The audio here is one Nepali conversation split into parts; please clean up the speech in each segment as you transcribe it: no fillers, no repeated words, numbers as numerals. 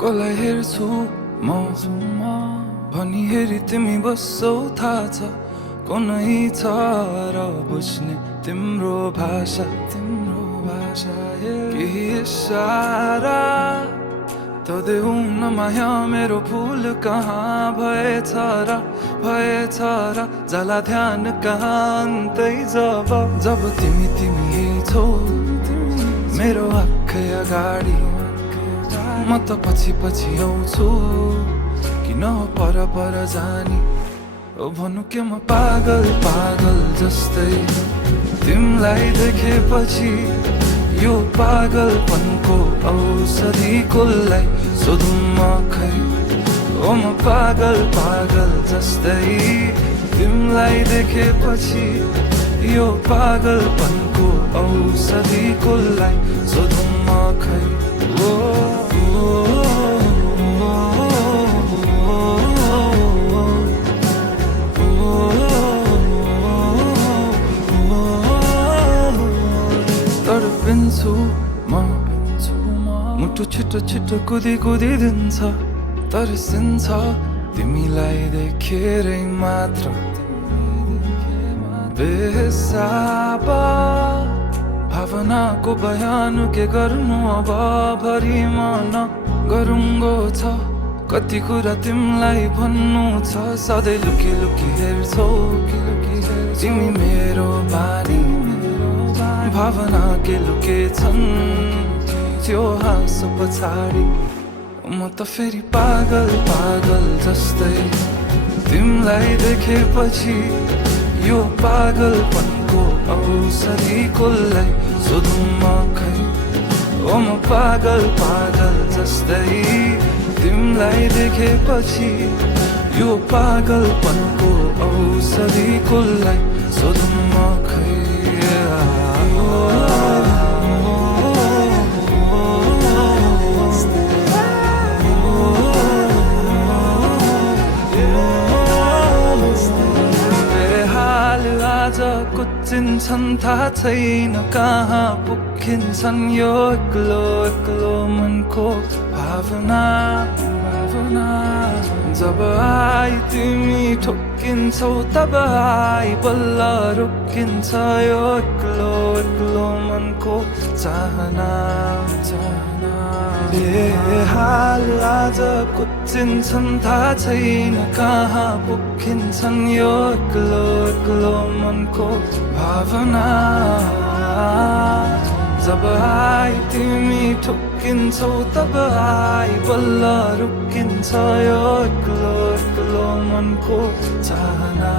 कसलाई हेर्छु म भनी हेरी तिमी बस्छौ थाहा छ कुनै छ र बुझ्ने तिम्रो भाषा केही इशारा त देऊ न माया मेरो भुल कहाँ भएछ र जाला ध्यान कहाँ अन्तै जब तिमी छौ मेरो आँखै अगाडि म त पछि आउँछु किन पर जानी ओ भनु के म पागल जस्तै तिमीलाई देखेपछि यो पागलपनको औषधि कसलाई सोधौँ म खै ओ म पागल जस्तै तिमीलाई देखेपछि यो पागलपनको औषधि कसलाई सोधौँ म खै ओ तडपिन्छु म मुटु छिटो कुदिन्छ तर्सिन्छ तिमीलाई देखेरै मात्र बेहिसाब भावनाको बयान के गर्नु अब भरि मन गरुङ्गो छ कति कुरा तिमीलाई भन्नु छ सधैँ लुकी हेर्छौ तिमी मेरो बानी भावना के लुकेछन् त्यो हाँसो पछाडि म त फेरि पागल जस्तै तिमीलाई देखेपछि यो पागलपनको औषधि कसलाई सोधौँ म खै ओ म पागल जस्तै तिमीलाई देखेपछि यो पागलपनको औषधि कसलाई सोधौँ म खै आज कुचिन्छन् थाहा छैन कहाँ पुगिन्छन् यो एक्लो मनको भावना जब आई तिमी ठोकिन्छौ तब आई बल्ल रोकिन्छ यो एक्लो मनको चाहना बेहाल आज कुचिन्छन् थाहा छैन कहाँ पुगिन्छन् यो एक्लो मनको भावना जब आई तिमी ठोकिन्छौ तब आई बल्ल रोकिन्छ यो एक्लो मनको चाहना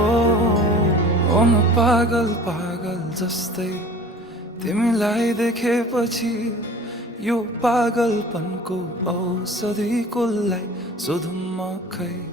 ओ म पागल जस्तै तिमीलाई देखेपछि यो पागलपनको औषधि कसलाई सोधौँ म खै